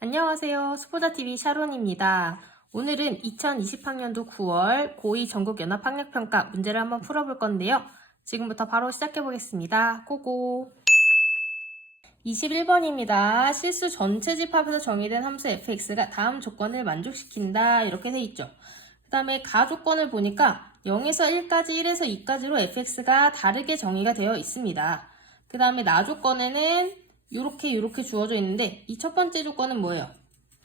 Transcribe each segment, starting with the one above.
안녕하세요. 수보자TV 샤론입니다. 오늘은 2020학년도 9월 고2 전국연합학력평가 문제를 한번 풀어볼 건데요. 지금부터 바로 시작해 보겠습니다. 고고! 21번입니다. 실수 전체 집합에서 정의된 함수 fx가 다음 조건을 만족시킨다. 이렇게 돼 있죠. 그 다음에 가조건을 보니까 0에서 1까지, 1에서 2까지로 fx가 다르게 정의가 되어 있습니다. 그 다음에 나조건에는 이렇게 주어져 있는데 이 첫 번째 조건은 뭐예요?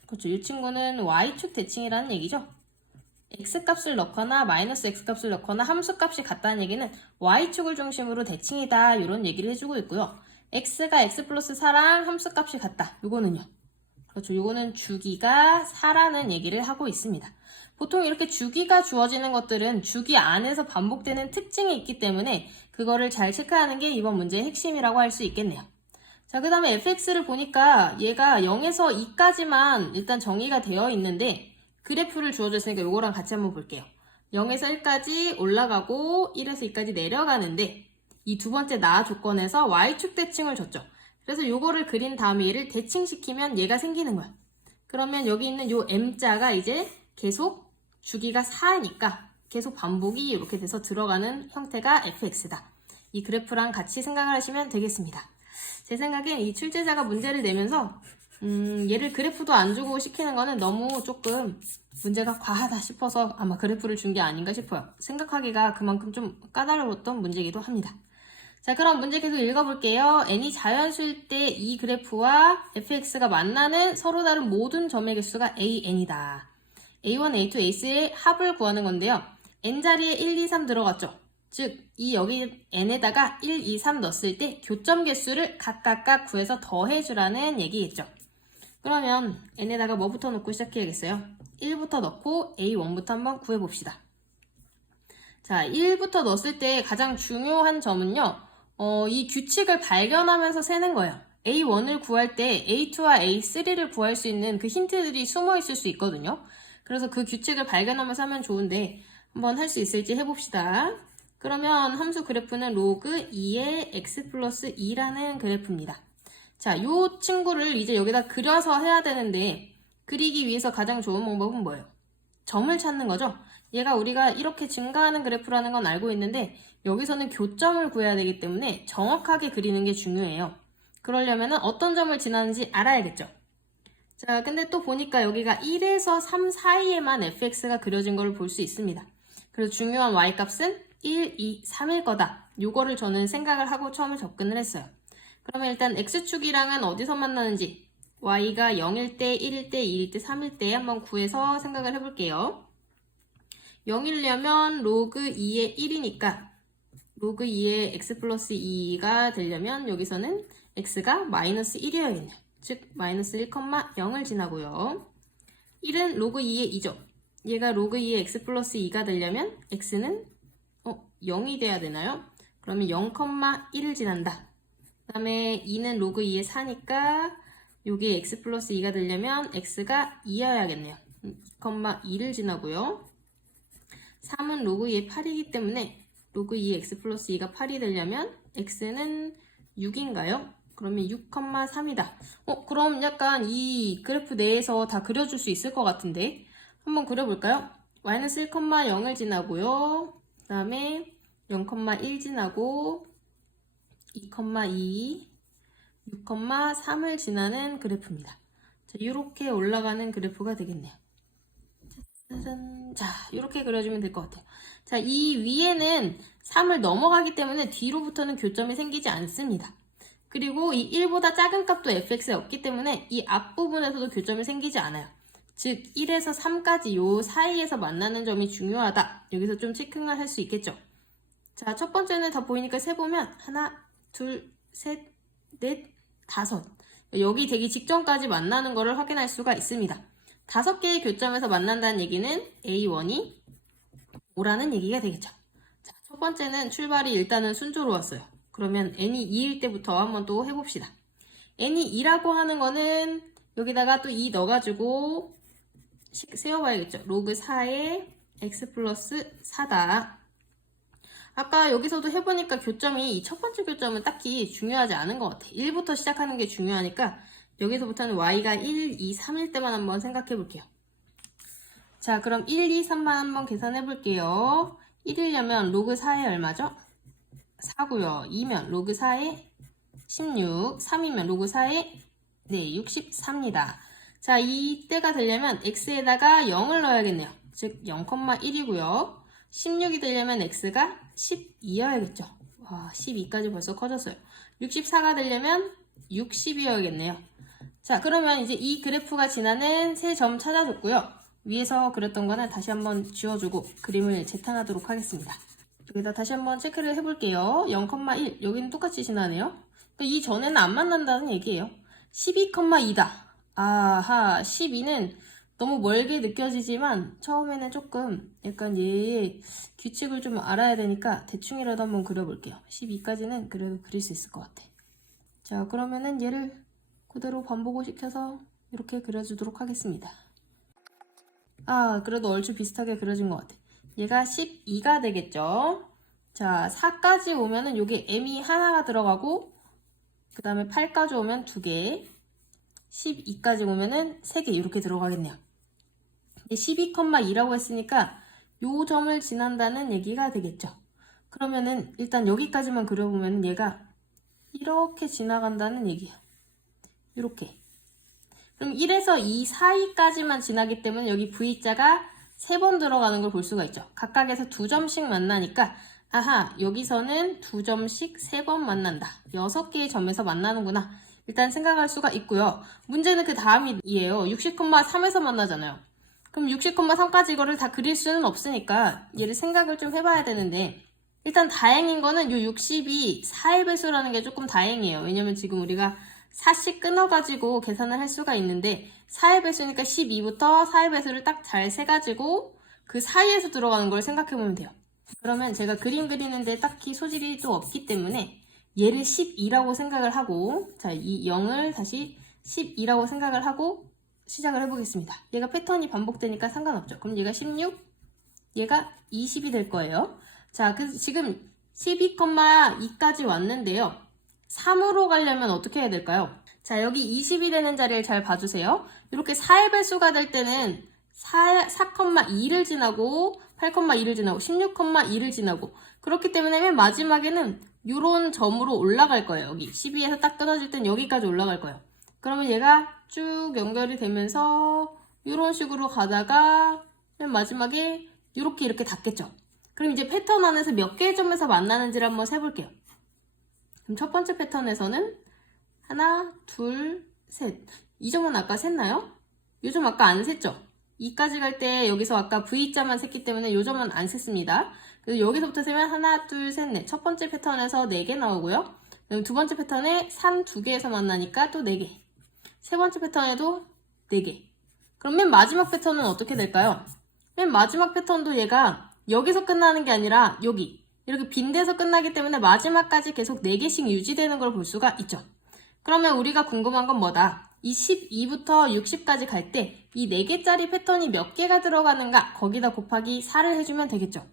그렇죠. 이 친구는 y축 대칭이라는 얘기죠. x값을 넣거나 마이너스 x값을 넣거나 함수값이 같다는 얘기는 y축을 중심으로 대칭이다. 이런 얘기를 해주고 있고요. x가 x 플러스 4랑 함수값이 같다. 요거는요. 그렇죠. 요거는 주기가 4라는 얘기를 하고 있습니다. 보통 이렇게 주기가 주어지는 것들은 주기 안에서 반복되는 특징이 있기 때문에 그거를 잘 체크하는 게 이번 문제의 핵심이라고 할 수 있겠네요. 자, 그 다음에 fx를 보니까 얘가 0에서 2까지만 일단 정의가 되어 있는데 그래프를 주어졌으니까 요거랑 같이 한번 볼게요. 0에서 1까지 올라가고 1에서 2까지 내려가는데 이 두 번째 나 조건에서 y축 대칭을 줬죠. 그래서 요거를 그린 다음에 얘를 대칭시키면 얘가 생기는 거야. 그러면 여기 있는 요 m자가 이제 계속 주기가 4니까 계속 반복이 이렇게 돼서 들어가는 형태가 fx다. 이 그래프랑 같이 생각을 하시면 되겠습니다. 제 생각엔 이 출제자가 문제를 내면서 얘를 그래프도 안 주고 시키는 거는 너무 조금 문제가 과하다 싶어서 아마 그래프를 준 게 아닌가 싶어요. 생각하기가 그만큼 좀 까다로웠던 문제이기도 합니다. 자, 그럼 문제 계속 읽어볼게요. n이 자연수일 때 이 그래프와 fx가 만나는 서로 다른 모든 점의 개수가 an이다. a1, a2, a3의 합을 구하는 건데요. n자리에 1, 2, 3 들어갔죠. 즉, 이 여기 n에다가 1, 2, 3 넣었을 때 교점 개수를 각각 구해서 더해주라는 얘기겠죠. 그러면 n에다가 뭐부터 넣고 시작해야겠어요? 1부터 넣고 a1부터 한번 구해봅시다. 자, 1부터 넣었을 때 가장 중요한 점은요. 이 규칙을 발견하면서 세는 거예요. a1을 구할 때 a2와 a3를 구할 수 있는 그 힌트들이 숨어 있을 수 있거든요. 그래서 그 규칙을 발견하면서 하면 좋은데 한번 할 수 있을지 해봅시다. 그러면 함수 그래프는 로그 2의 x 플러스 2라는 그래프입니다. 자, 이 친구를 이제 여기다 그려서 해야 되는데 그리기 위해서 가장 좋은 방법은 뭐예요? 점을 찾는 거죠. 얘가 우리가 이렇게 증가하는 그래프라는 건 알고 있는데 여기서는 교점을 구해야 되기 때문에 정확하게 그리는 게 중요해요. 그러려면 어떤 점을 지나는지 알아야겠죠. 자, 근데 또 보니까 여기가 1에서 3 사이에만 fx가 그려진 걸 볼 수 있습니다. 그래서 중요한 y값은 1, 2, 3일 거다. 요거를 저는 생각을 하고 처음에 접근을 했어요. 그러면 일단 x축이랑은 어디서 만나는지 y가 0일 때, 1일 때, 2일 때, 3일 때 한번 구해서 생각을 해볼게요. 0이려면 로그 2의 1이니까 로그 2의 x 플러스 2가 되려면 여기서는 x가 마이너스 1이어야겠네요. 즉 마이너스 1,0을 지나고요. 1은 로그 2의 2죠. 얘가 로그 2의 x 플러스 2가 되려면 x는 0이 돼야 되나요? 그러면 0,1을 지난다. 그 다음에 2는 로그 2의 4니까 요게 x 플러스 2가 되려면 x가 2여야겠네요. 2,2를 지나고요. 3은 로그 2의 8이기 때문에 로그 2의 x 플러스 2가 8이 되려면 x는 6인가요? 그러면 6,3이다. 그럼 약간 이 그래프 내에서 다 그려줄 수 있을 것 같은데 한번 그려볼까요? 마이너스 1,0을 지나고요. 그 다음에 0,1 지나고 2,2, 6,3을 지나는 그래프입니다. 자, 이렇게 올라가는 그래프가 되겠네요. 짜잔. 자, 이렇게 그려주면 될 것 같아요. 자, 이 위에는 3을 넘어가기 때문에 뒤로부터는 교점이 생기지 않습니다. 그리고 이 1보다 작은 값도 fx에 없기 때문에 이 앞부분에서도 교점이 생기지 않아요. 즉 1에서 3까지 요 사이에서 만나는 점이 중요하다. 여기서 좀 체크를 할 수 있겠죠. 자, 첫 번째는 다 보이니까 세보면 하나, 둘, 셋, 넷, 다섯. 여기 되기 직전까지 만나는 것을 확인할 수가 있습니다. 5개의 교점에서 만난다는 얘기는 A1이 5라는 얘기가 되겠죠. 자, 첫 번째는 출발이 일단은 순조로 왔어요. 그러면 n이 2일 때부터 한번 또 해봅시다. n이 2라고 하는 거는 여기다가 또 2 넣어가지고 세워봐야겠죠. 로그 4의 x 플러스 4다. 아까 여기서도 해보니까 교점이 이 첫 번째 교점은 딱히 중요하지 않은 것 같아. 1부터 시작하는 게 중요하니까 여기서부터는 y가 1, 2, 3일 때만 한번 생각해 볼게요. 자, 그럼 1, 2, 3만 한번 계산해 볼게요. 1이려면 로그 4에 얼마죠? 4고요. 2면 로그 4에 16, 3이면 로그 4에 64입니다. 자, 이때가 되려면 x에다가 0을 넣어야겠네요. 즉 0,1이고요. 16이 되려면 x가 12여야겠죠. 와, 12까지 벌써 커졌어요. 64가 되려면 60이어야겠네요. 자, 그러면 이제 이 그래프가 지나는 세 점 찾아줬고요. 위에서 그렸던 거는 다시 한번 지워주고 그림을 재탕하도록 하겠습니다. 여기다 다시 한번 체크를 해볼게요. 0,1 여기는 똑같이 지나네요. 그러니까 이 전에는 안 만난다는 얘기예요. 12,2다. 아하, 12는 너무 멀게 느껴지지만 처음에는 조금 약간 얘의 규칙을 좀 알아야 되니까 대충이라도 한번 그려볼게요. 12까지는 그래도 그릴 수 있을 것 같아. 자, 그러면은 얘를 그대로 반복을 시켜서 이렇게 그려주도록 하겠습니다. 아, 그래도 얼추 비슷하게 그려진 것 같아. 얘가 12가 되겠죠. 자, 4까지 오면은 여기 m이 하나가 들어가고 그 다음에 8까지 오면 2개, 12까지 오면은 3개 이렇게 들어가겠네요. 12,2라고 했으니까 요 점을 지난다는 얘기가 되겠죠. 그러면은 일단 여기까지만 그려보면 얘가 이렇게 지나간다는 얘기예요. 이렇게. 그럼 1에서 2 사이까지만 지나기 때문에 여기 V자가 3번 들어가는 걸 볼 수가 있죠. 각각에서 2점씩 만나니까 아하, 여기서는 2점씩 3번 만난다. 6개의 점에서 만나는구나. 일단 생각할 수가 있고요. 문제는 그 다음이에요. 60,3에서 만나잖아요. 그럼 60,3까지 이거를 다 그릴 수는 없으니까 얘를 생각을 좀 해봐야 되는데 일단 다행인 거는 이 60이 4의 배수라는 게 조금 다행이에요. 왜냐면 지금 우리가 4씩 끊어가지고 계산을 할 수가 있는데 4의 배수니까 12부터 4의 배수를 딱 잘 세가지고 그 사이에서 들어가는 걸 생각해보면 돼요. 그러면 제가 그림 그리는데 딱히 소질이 또 없기 때문에 얘를 12라고 생각을 하고 자, 이 0을 다시 12라고 생각을 하고 시작을 해보겠습니다. 얘가 패턴이 반복되니까 상관없죠. 그럼 얘가 16, 얘가 20이 될 거예요. 자, 지금 12,2까지 왔는데요. 3으로 가려면 어떻게 해야 될까요? 자, 여기 20이 되는 자리를 잘 봐주세요. 이렇게 4의 배수가 될 때는 4,2를 지나고 8,2를 지나고 16,2를 지나고 그렇기 때문에 맨 마지막에는 이런 점으로 올라갈 거예요. 여기 12에서 딱 끊어질 땐 여기까지 올라갈 거예요. 그러면 얘가 쭉 연결이 되면서 이런 식으로 가다가 맨 마지막에 이렇게 닿겠죠. 그럼 이제 패턴 안에서 몇 개의 점에서 만나는지를 한번 세볼게요. 그럼 첫 번째 패턴에서는 하나, 둘, 셋. 이 점은 아까 셌나요? 이 점 아까 안 셌죠? 2까지 갈 때 여기서 아까 V자만 셌기 때문에 이 점은 안 셌습니다. 그래서 여기서부터 세면 하나, 둘, 셋, 넷. 첫 번째 패턴에서 4개 나오고요. 그럼 두 번째 패턴에 산 2개에서 만나니까 또 4개. 세 번째 패턴에도 4개. 그럼 맨 마지막 패턴은 어떻게 될까요? 맨 마지막 패턴도 얘가 여기서 끝나는 게 아니라 여기 이렇게 빈 데서 끝나기 때문에 마지막까지 계속 4개씩 유지되는 걸 볼 수가 있죠. 그러면 우리가 궁금한 건 뭐다? 이 12부터 60까지 갈 때 이 4개짜리 패턴이 몇 개가 들어가는가 거기다 곱하기 4를 해주면 되겠죠.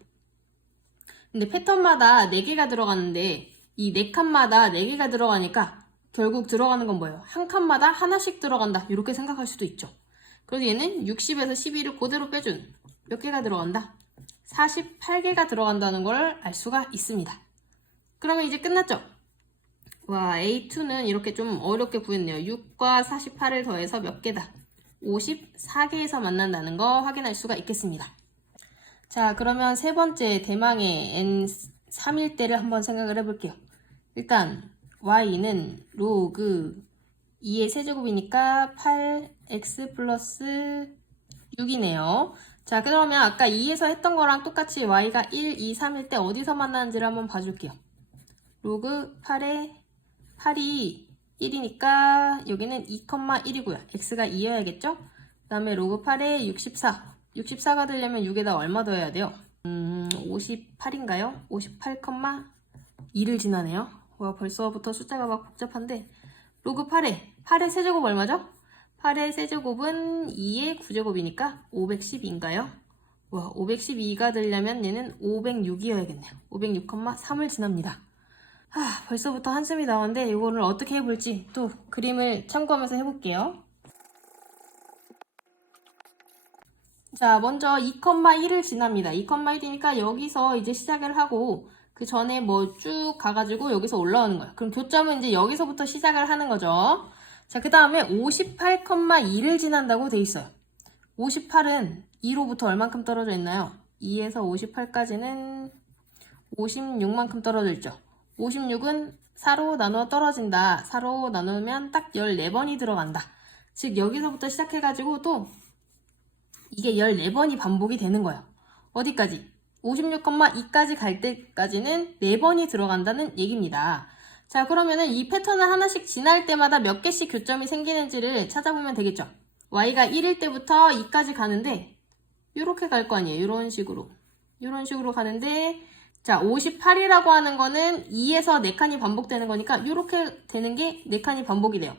근데 패턴마다 4개가 들어가는데 이 4칸마다 4개가 들어가니까 결국 들어가는 건 뭐예요? 한 칸마다 하나씩 들어간다 이렇게 생각할 수도 있죠. 그래서 얘는 60에서 12를 그대로 빼준 몇 개가 들어간다? 48개가 들어간다는 걸 알 수가 있습니다. 그러면 이제 끝났죠? 와, A2는 이렇게 좀 어렵게 구했네요. 6과 48을 더해서 몇 개다? 54개에서 만난다는 거 확인할 수가 있겠습니다. 자, 그러면 세 번째 대망의 N3일 때를 한번 생각을 해볼게요. 일단 Y는 로그 2의 세제곱이니까 8x 플러스 6이네요. 자, 그러면 아까 2에서 했던 거랑 똑같이 y가 1, 2, 3일 때 어디서 만나는지를 한번 봐줄게요. 로그 8이 1이니까 여기는 2,1이고요. x가 2여야겠죠? 그 다음에 로그 8에 64. 64가 되려면 6에다 얼마 더해야 돼요? 58인가요? 58,2를 지나네요. 와, 벌써부터 숫자가 막 복잡한데 로그 8의 세제곱 얼마죠? 8의 세제곱은 2의 9제곱이니까 512인가요? 와, 512가 되려면 얘는 506이어야겠네요. 506,3을 지납니다. 벌써부터 한숨이 나오는데 이거를 어떻게 해볼지 또 그림을 참고하면서 해볼게요. 자, 먼저 2,1을 지납니다. 2,1이니까 여기서 이제 시작을 하고 그 전에 뭐 쭉 가가지고 여기서 올라오는 거예요. 그럼 교점은 이제 여기서부터 시작을 하는 거죠. 자, 그 다음에 58,2를 지난다고 돼 있어요. 58은 2로부터 얼만큼 떨어져 있나요? 2에서 58까지는 56만큼 떨어져 있죠. 56은 4로 나누어 떨어진다. 4로 나누면 딱 14번이 들어간다. 즉 여기서부터 시작해가지고 또 이게 14번이 반복이 되는 거예요. 어디까지? 56,2까지 갈 때까지는 4번이 들어간다는 얘기입니다. 자, 그러면은 이 패턴을 하나씩 지날 때마다 몇 개씩 교점이 생기는지를 찾아보면 되겠죠. y가 1일 때부터 2까지 가는데 이렇게 갈 거 아니에요. 이런 식으로 가는데 자, 58이라고 하는 거는 2에서 4칸이 반복되는 거니까 이렇게 되는 게 4칸이 반복이 돼요.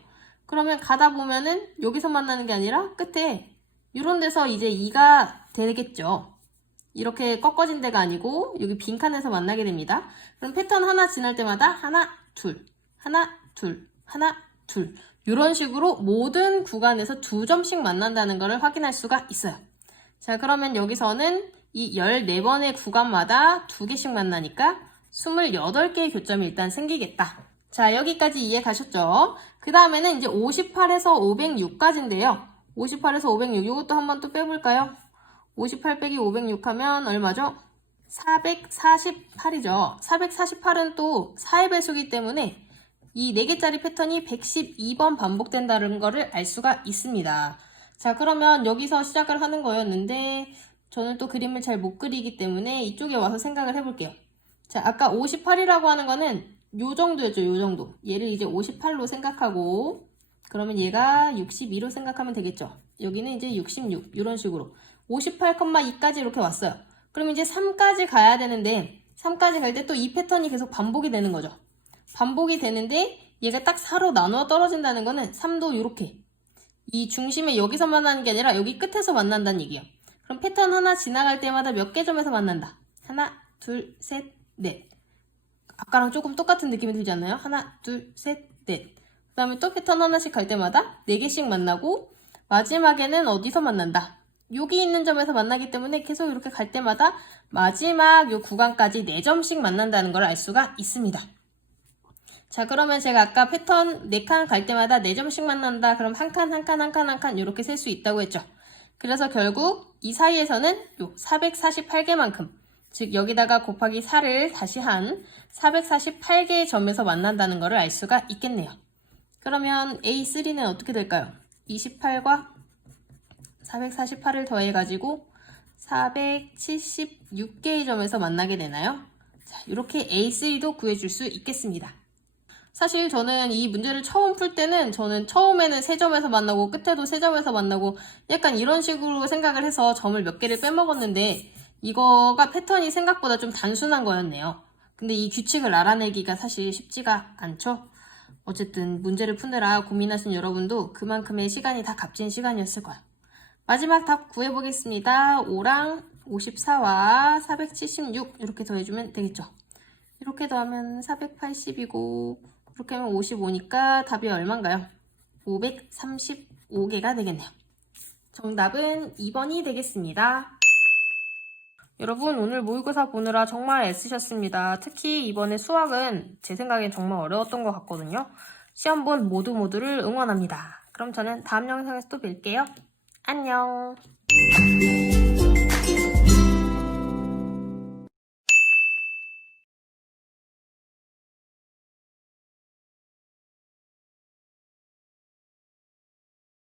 그러면 가다 보면은 여기서 만나는 게 아니라 끝에 이런 데서 이제 2가 되겠죠. 이렇게 꺾어진 데가 아니고 여기 빈칸에서 만나게 됩니다. 그럼 패턴 하나 지날 때마다 하나, 둘, 하나, 둘, 하나, 둘 이런 식으로 모든 구간에서 2점씩 만난다는 것을 확인할 수가 있어요. 자, 그러면 여기서는 이 14번의 구간마다 2개씩 만나니까 28개의 교점이 일단 생기겠다. 자, 여기까지 이해 가셨죠? 그 다음에는 이제 58에서 506까지인데요. 58에서 506, 이것도 한번 또 빼볼까요? 58 빼기 506 하면 얼마죠? 448이죠. 448은 또 4의 배수기 때문에 이 4개짜리 패턴이 112번 반복된다는 것을 알 수가 있습니다. 자, 그러면 여기서 시작을 하는 거였는데 저는 또 그림을 잘 못 그리기 때문에 이쪽에 와서 생각을 해볼게요. 자, 아까 58이라고 하는 거는 요 정도였죠. 요 정도. 얘를 이제 58로 생각하고 그러면 얘가 62로 생각하면 되겠죠. 여기는 이제 66 이런 식으로 58,2까지 이렇게 왔어요. 그럼 이제 3까지 가야 되는데 3까지 갈 때 또 이 패턴이 계속 반복이 되는 거죠. 반복이 되는데 얘가 딱 4로 나누어 떨어진다는 거는 3도 이렇게 이 중심에 여기서 만나는 게 아니라 여기 끝에서 만난다는 얘기예요. 그럼 패턴 하나 지나갈 때마다 몇 개 점에서 만난다. 하나, 둘, 셋, 넷. 아까랑 조금 똑같은 느낌이 들지 않나요? 하나, 둘, 셋, 넷. 그 다음에 또 패턴 하나씩 갈 때마다 4개씩 만나고 마지막에는 어디서 만난다. 여기 있는 점에서 만나기 때문에 계속 이렇게 갈 때마다 마지막 요 구간까지 4점씩 만난다는 걸 알 수가 있습니다. 자, 그러면 제가 아까 패턴 4칸 갈 때마다 4점씩 만난다. 그럼 한 칸, 한 칸, 한 칸, 한 칸 이렇게 셀 수 있다고 했죠. 그래서 결국 이 사이에서는 요 448개만큼 즉 여기다가 곱하기 4를 다시 한 448개의 점에서 만난다는 것을 알 수가 있겠네요. 그러면 A3는 어떻게 될까요? 28과 448을 더해가지고 476개의 점에서 만나게 되나요? 자, 이렇게 A3도 구해줄 수 있겠습니다. 사실 저는 이 문제를 처음 풀 때는 저는 처음에는 3점에서 만나고 끝에도 3점에서 만나고 약간 이런 식으로 생각을 해서 점을 몇 개를 빼먹었는데 이거가 패턴이 생각보다 좀 단순한 거였네요. 근데 이 규칙을 알아내기가 사실 쉽지가 않죠. 어쨌든 문제를 푸느라 고민하신 여러분도 그만큼의 시간이 다 값진 시간이었을 거예요. 마지막 답 구해보겠습니다. 5랑 54와 476 이렇게 더해주면 되겠죠. 이렇게 더하면 480이고 그렇게 하면 55니까 답이 얼마인가요? 535개가 되겠네요. 정답은 2번이 되겠습니다. 여러분 오늘 모의고사 보느라 정말 애쓰셨습니다. 특히 이번에 수학은 제 생각엔 정말 어려웠던 것 같거든요. 시험본 모두를 응원합니다. 그럼 저는 다음 영상에서 또 뵐게요. 안녕.